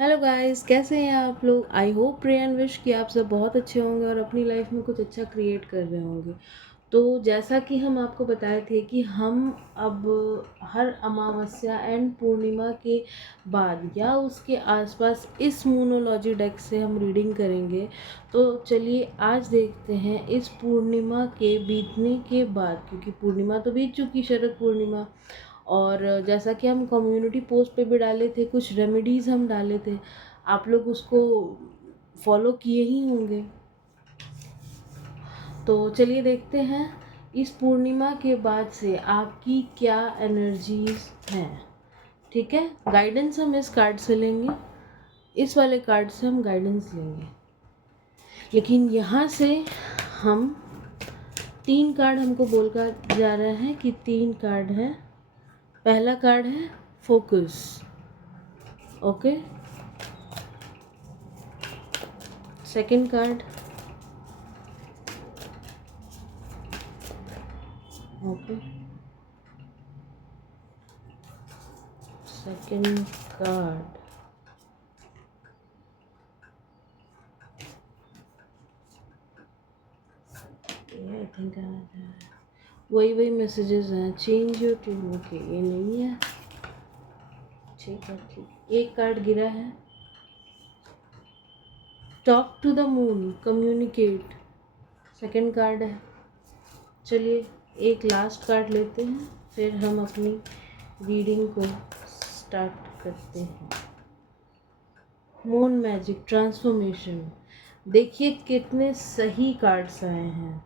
Hello guys, कैसे हैं आप लोग। I hope pray and wish कि आप सब बहुत अच्छे होंगे और अपनी लाइफ में कुछ अच्छा क्रिएट कर रहे होंगे। तो जैसा कि हम आपको बताए थे कि हम अब हर अमावस्या एंड पूर्णिमा के बाद या उसके आसपास इस मूनोलॉजी डेक से हम रीडिंग करेंगे। तो चलिए आज देखते हैं इस पूर्णिमा के बीतने के बाद, क्योंकि पूर्णिमा तो बीत चुकी, शरद पूर्णिमा। और जैसा कि हम कम्युनिटी पोस्ट पे भी डाले थे, कुछ रेमेडीज़ हम डाले थे, आप लोग उसको फॉलो किए ही होंगे। तो चलिए देखते हैं इस पूर्णिमा के बाद से आपकी क्या एनर्जीज हैं। ठीक है, गाइडेंस हम इस कार्ड से लेंगे, इस वाले कार्ड से हम गाइडेंस लेंगे। लेकिन यहाँ से हम 3 कार्ड हमको बोलकर जा रहे हैं कि 3 कार्ड हैं। पहला कार्ड है focus. Okay, second card, okay, second card, I think वही मैसेजेस हैं। चेंज योर ट्यून, ओके ये नहीं है। ठीक है, ठीक। एक कार्ड गिरा है, talk to the moon, communicate, second card है। चलिए एक लास्ट कार्ड लेते हैं, फिर हम अपनी रीडिंग को स्टार्ट करते हैं। Moon magic, transformation. देखिए कितने सही कार्ड्स आए हैं।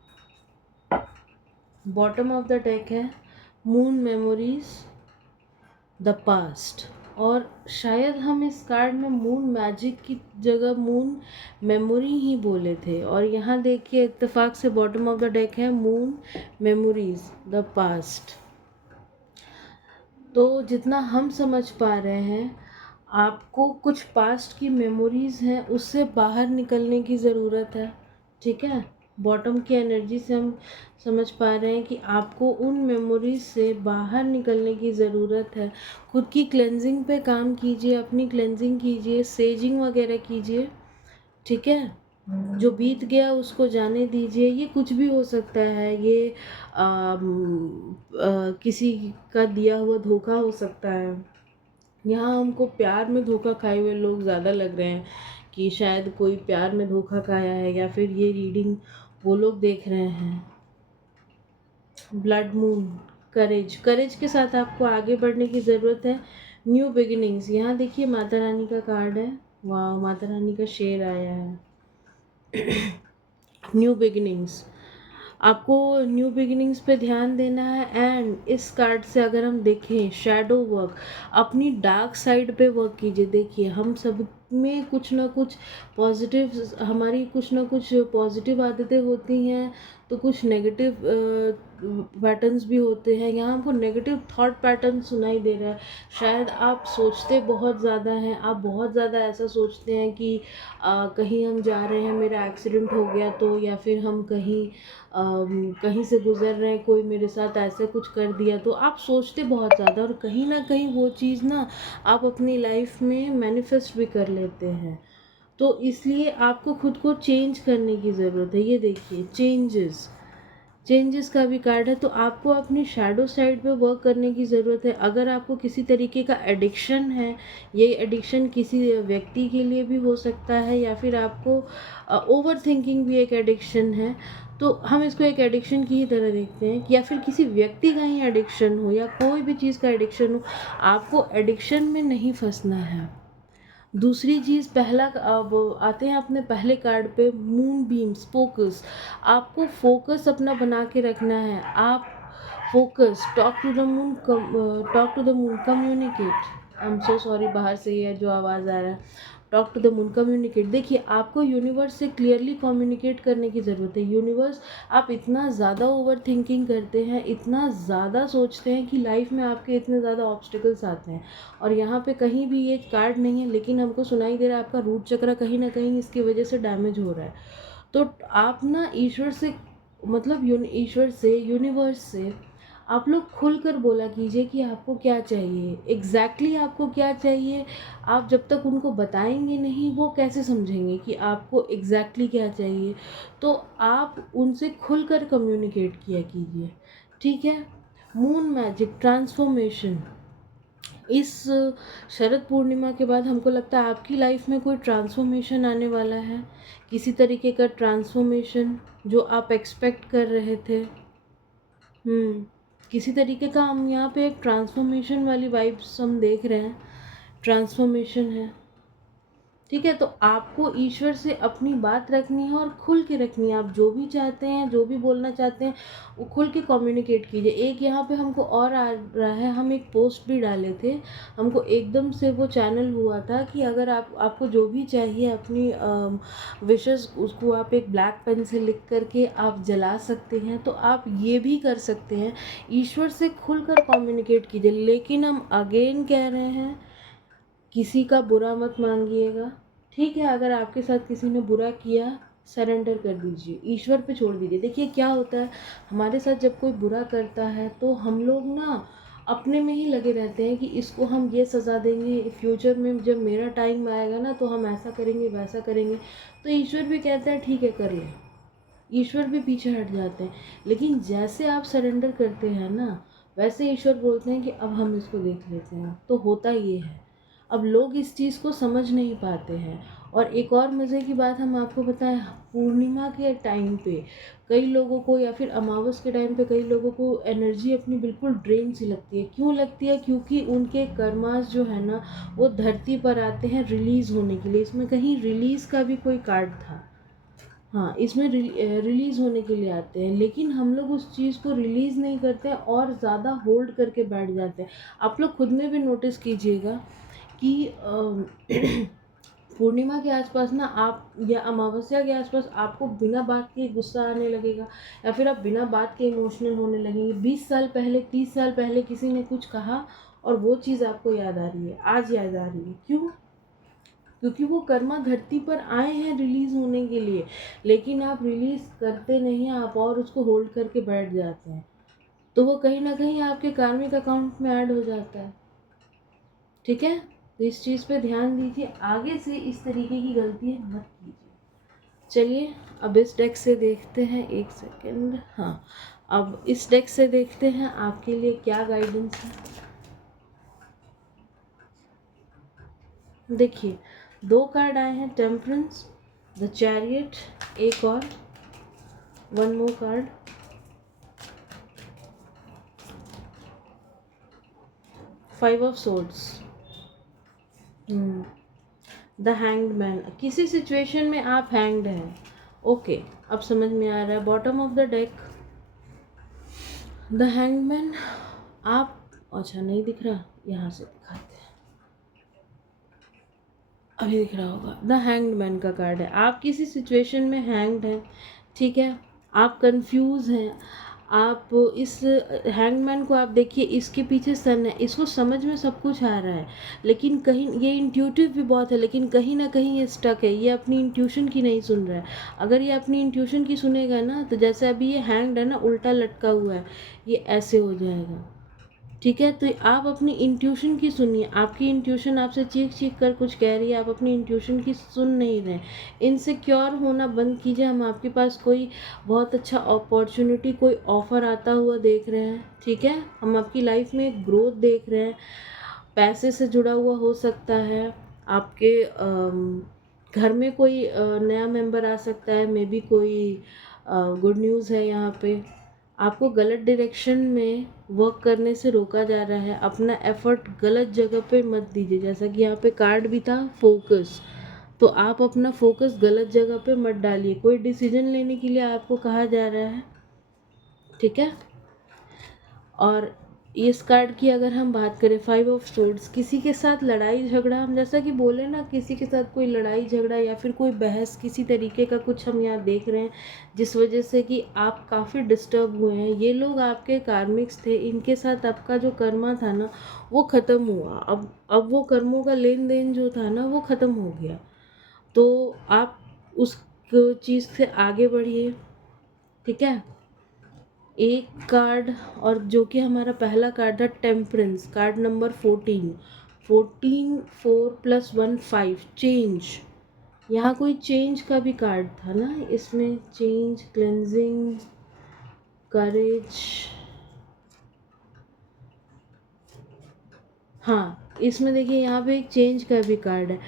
बॉटम ऑफ द डेक है मून मेमोरीज, द पास्ट। और शायद हम इस कार्ड में मून मैजिक की जगह मून मेमोरी ही बोले थे। और यहाँ देखिए इत्तेफाक से बॉटम ऑफ द डेक है मून मेमोरीज, द पास्ट। तो जितना हम समझ पा रहे हैं, आपको कुछ पास्ट की मेमोरीज़ हैं, उससे बाहर निकलने की ज़रूरत है। ठीक है, बॉटम की एनर्जी से हम समझ पा रहे हैं कि आपको उन मेमोरीज से बाहर निकलने की ज़रूरत है। खुद की क्लेंजिंग पे काम कीजिए, अपनी क्लेंजिंग कीजिए, सेजिंग वगैरह कीजिए। ठीक है, जो बीत गया उसको जाने दीजिए। ये कुछ भी हो सकता है, ये किसी का दिया हुआ धोखा हो सकता है। यहाँ हमको प्यार में धोखा खाए हुए लोग ज़्यादा लग रहे हैं कि शायद कोई प्यार में धोखा खाया है, या फिर ये रीडिंग वो लोग देख रहे हैं। ब्लड मून, करेज, करेज के साथ आपको आगे बढ़ने की ज़रूरत है। न्यू बिगिनिंग्स, यहाँ देखिए माता रानी का कार्ड है। वाह, माता रानी का शेर आया है। न्यू बिगिनिंग्स, आपको न्यू बिगिनिंग्स पे ध्यान देना है। एंड इस कार्ड से अगर हम देखें, शैडो वर्क, अपनी डार्क साइड पे वर्क कीजिए। देखिए हम सब में कुछ ना कुछ पॉजिटिव, हमारी कुछ ना कुछ पॉजिटिव आदतें होती हैं, तो कुछ नेगेटिव पैटर्न्स भी होते हैं। यहाँ हमको नेगेटिव थॉट पैटर्न सुनाई दे रहा है। शायद आप सोचते बहुत ज़्यादा हैं, आप बहुत ज़्यादा ऐसा सोचते हैं कि कहीं हम जा रहे हैं, मेरा एक्सीडेंट हो गया तो, या फिर हम कहीं से गुजर रहे हैं, कोई मेरे साथ ऐसे कुछ कर दिया तो। आप सोचते बहुत ज़्यादा, और कहीं ना कहीं वो चीज़ ना आप अपनी लाइफ में मैनिफेस्ट भी कर लेते हैं। तो इसलिए आपको खुद को चेंज करने की ज़रूरत है। ये देखिए चेंजेस, चेंजेस का भी कार्ड है। तो आपको अपनी शैडो साइड पे वर्क करने की ज़रूरत है। अगर आपको किसी तरीके का एडिक्शन है, ये एडिक्शन किसी व्यक्ति के लिए भी हो सकता है, या फिर आपको ओवर थिंकिंग भी एक एडिक्शन है, तो हम इसको एक एडिक्शन की ही तरह देखते हैं। या फिर किसी व्यक्ति का ही एडिक्शन हो, या कोई भी चीज़ का एडिक्शन हो, आपको एडिक्शन में नहीं फंसना है। दूसरी चीज़, पहला अब आते हैं अपने पहले कार्ड पे, मून बीम्स, फोकस। आपको फोकस अपना बना के रखना है। आप focus, talk to the moon, talk to the moon, communicate. I am so sorry, बाहर से ये जो आवाज़ आ रहा है। Talk to the moon, communicate. देखिए आपको यूनिवर्स से क्लियरली कम्युनिकेट करने की ज़रूरत है। यूनिवर्स, आप इतना ज़्यादा ओवर थिंकिंग करते हैं, इतना ज़्यादा सोचते हैं कि लाइफ में आपके इतने ज़्यादा ऑब्स्टिकल्स आते हैं। और यहाँ पे कहीं भी ये कार्ड नहीं है, लेकिन हमको सुनाई दे रहा है आपका रूट चक्र कहीं ना कहीं इसकी वजह से डैमेज हो रहा है। तो आप ना ईश्वर से, मतलब ईश्वर से, यूनिवर्स से आप लोग खुलकर बोला कीजिए कि आपको क्या चाहिए, एग्जैक्टली आपको क्या चाहिए। आप जब तक उनको बताएंगे नहीं, वो कैसे समझेंगे कि आपको एग्जैक्टली क्या चाहिए। तो आप उनसे खुलकर कम्युनिकेट किया कीजिए, ठीक है। मून मैजिक ट्रांसफॉर्मेशन, इस शरद पूर्णिमा के बाद हमको लगता है आपकी लाइफ में कोई ट्रांसफॉर्मेशन आने वाला है, किसी तरीके का ट्रांसफॉर्मेशन जो आप एक्सपेक्ट कर रहे थे। किसी तरीके का हम यहाँ पे एक ट्रांसफॉर्मेशन वाली वाइब्स हम देख रहे हैं, ट्रांसफॉर्मेशन है, ठीक है। तो आपको ईश्वर से अपनी बात रखनी है और खुल के रखनी है। आप जो भी चाहते हैं, जो भी बोलना चाहते हैं, वो खुल के कम्युनिकेट कीजिए। एक यहाँ पे हमको और आ रहा है, हम एक पोस्ट भी डाले थे, हमको एकदम से वो चैनल हुआ था कि अगर आपको जो भी चाहिए अपनी विशेस, उसको आप एक ब्लैक पेन से लिख करके आप जला सकते हैं। तो आप ये भी कर सकते हैं, ईश्वर से खुलकर कम्युनिकेट कीजिए। लेकिन हम अगेन कह रहे हैं, किसी का बुरा मत मांगिएगा, ठीक है। अगर आपके साथ किसी ने बुरा किया, सरेंडर कर दीजिए, ईश्वर पे छोड़ दीजिए। देखिए क्या होता है, हमारे साथ जब कोई बुरा करता है तो हम लोग ना अपने में ही लगे रहते हैं कि इसको हम ये सज़ा देंगे, फ्यूचर में जब मेरा टाइम आएगा ना तो हम ऐसा करेंगे, वैसा करेंगे। तो ईश्वर भी कहते हैं ठीक है कर ले, ईश्वर भी पीछे हट जाते हैं। लेकिन जैसे आप सरेंडर करते हैं ना, वैसे ईश्वर बोलते हैं कि अब हम इसको देख लेते हैं। तो होता ये है, अब लोग इस चीज़ को समझ नहीं पाते हैं। और एक और मज़े की बात हम आपको बताएं, पूर्णिमा के टाइम पे कई लोगों को, या फिर अमावस के टाइम पे कई लोगों को एनर्जी अपनी बिल्कुल ड्रेन सी लगती है। क्यों लगती है? क्योंकि उनके कर्मास जो है ना, वो धरती पर आते हैं रिलीज़ होने के लिए। इसमें कहीं रिलीज़ का भी कोई कार्ड था, हाँ, इसमें रिलीज़ होने के लिए आते हैं। लेकिन हम लोग उस चीज़ को रिलीज़ नहीं करते हैं और ज़्यादा होल्ड करके बैठ जाते हैं। आप लोग खुद में भी नोटिस कीजिएगा कि पूर्णिमा के आसपास ना आप, या अमावस्या के आसपास आपको बिना बात के गुस्सा आने लगेगा, या फिर आप बिना बात के इमोशनल होने लगेंगे। 20 साल पहले, 30 साल पहले किसी ने कुछ कहा और वो चीज़ आपको याद आ रही है, आज याद आ रही है। क्यों? क्योंकि वो कर्मा धरती पर आए हैं रिलीज होने के लिए, लेकिन आप रिलीज करते नहीं हैं, आप और उसको होल्ड करके बैठ जाते हैं। तो वो कहीं ना कहीं आपके कार्मिक अकाउंट में ऐड हो जाता है, ठीक है। तो इस चीज़ पे ध्यान दीजिए, आगे से इस तरीके की गलतियाँ मत कीजिए। चलिए अब इस डेक से देखते हैं, एक सेकेंड, हाँ, अब इस डेक से देखते हैं आपके लिए क्या गाइडेंस है। देखिए, दो कार्ड आए हैं, टेम्परेंस, द चैरियट, एक और one more card, five of swords, the hanged man. किसी सिचुएशन में आप हैंग्ड हैं, ओके, अब समझ में आ रहा है। Bottom of the deck the hanged man. आप, अच्छा नहीं दिख रहा, यहाँ से दिखाते हैं, अभी दिख रहा होगा। द हैंग्ड मैन का कार्ड है, आप किसी सिचुएशन में हैंग्ड हैं, ठीक है। आप कंफ्यूज हैं, आप इस हैंगमैन को आप देखिए, इसके पीछे सन है, इसको समझ में सब कुछ आ रहा है, लेकिन कहीं ये इंट्यूटिव भी बहुत है, लेकिन कहीं ना कहीं ये स्टक है, ये अपनी इंट्यूशन की नहीं सुन रहा है। अगर ये अपनी इंट्यूशन की सुनेगा ना, तो जैसे अभी ये हैंग्ड है ना, उल्टा लटका हुआ है, ये ऐसे हो जाएगा, ठीक है। तो आप अपनी इंट्यूशन की सुनिए, आपकी इंट्यूशन आपसे चीख चीख कर कुछ कह रही है, आप अपनी इंट्यूशन की सुन नहीं रहे। इनसिक्योर होना बंद कीजिए। हम आपके पास कोई बहुत अच्छा अपॉर्चुनिटी, कोई ऑफ़र आता हुआ देख रहे हैं, ठीक है। हम आपकी लाइफ में एक ग्रोथ देख रहे हैं, पैसे से जुड़ा हुआ हो सकता है, आपके घर में कोई नया मेंबर आ सकता है, मे बी कोई गुड न्यूज़ है यहाँ पे। आपको गलत डायरेक्शन में वर्क करने से रोका जा रहा है, अपना एफर्ट गलत जगह पे मत दीजिए। जैसा कि यहाँ पे कार्ड भी था, फोकस, तो आप अपना फोकस गलत जगह पे मत डालिए। कोई डिसीजन लेने के लिए आपको कहा जा रहा है, ठीक है। और इस कार्ड की अगर हम बात करें, फाइव ऑफ सोर्ड्स, किसी के साथ लड़ाई झगड़ा, हम जैसा कि बोले ना, किसी के साथ कोई लड़ाई झगड़ा या फिर कोई बहस, किसी तरीके का कुछ हम यहाँ देख रहे हैं, जिस वजह से कि आप काफ़ी डिस्टर्ब हुए हैं। ये लोग आपके कार्मिक्स थे, इनके साथ आपका जो कर्मा था ना, वो ख़त्म हुआ। अब वो कर्मों का लेन देन जो था ना, वो ख़त्म हो गया। तो आप उस चीज़ से आगे बढ़िए, ठीक है। एक कार्ड, और जो कि हमारा पहला कार्ड था टेम्परेंस, कार्ड नंबर 14। 14, 4 + 1 5, चेंज। यहाँ कोई चेंज का भी कार्ड था ना इसमें, चेंज, क्लेंजिंग, करेज। हाँ, इसमें देखिए यहाँ पे एक चेंज का भी कार्ड है।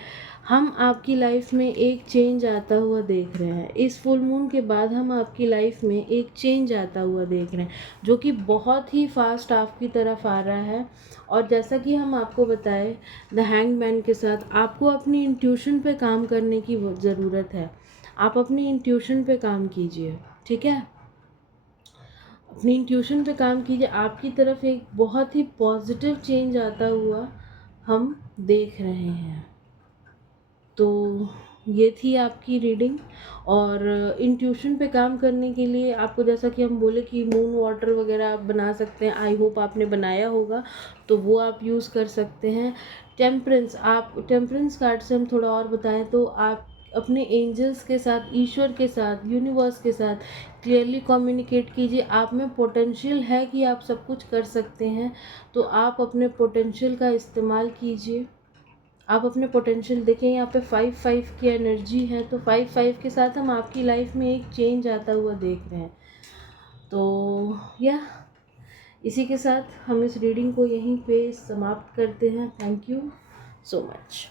हम आपकी लाइफ में एक चेंज आता हुआ देख रहे हैं। इस फुल मून के बाद हम आपकी लाइफ में एक चेंज आता हुआ देख रहे हैं, जो कि बहुत ही फास्ट आपकी तरफ आ रहा है। और जैसा कि हम आपको बताएं, द हैंगमैन के साथ आपको अपनी इंट्यूशन पे काम करने की ज़रूरत है। आप अपनी इंट्यूशन पे काम कीजिए, ठीक है। अपनी इंट्यूशन पे काम कीजिए, आपकी तरफ एक बहुत ही पॉजिटिव चेंज आता हुआ हम देख रहे हैं। तो ये थी आपकी रीडिंग। और इंट्यूशन पे काम करने के लिए आपको, जैसा कि हम बोले कि मून वाटर वगैरह आप बना सकते हैं, आई होप आपने बनाया होगा, तो वो आप यूज़ कर सकते हैं। टेम्परेंस, आप टेम्परेंस कार्ड से हम थोड़ा और बताएं तो आप अपने एंजल्स के साथ, ईश्वर के साथ, यूनिवर्स के साथ क्लियरली कम्युनिकेट कीजिए। आप में पोटेंशियल है कि आप सब कुछ कर सकते हैं, तो आप अपने पोटेंशियल का इस्तेमाल कीजिए। आप अपने पोटेंशियल देखें, यहाँ पे 5-5 की एनर्जी है, तो 5-5 के साथ हम आपकी लाइफ में एक चेंज आता हुआ देख रहे हैं। तो या इसी के साथ हम इस रीडिंग को यहीं पे समाप्त करते हैं। Thank you so much.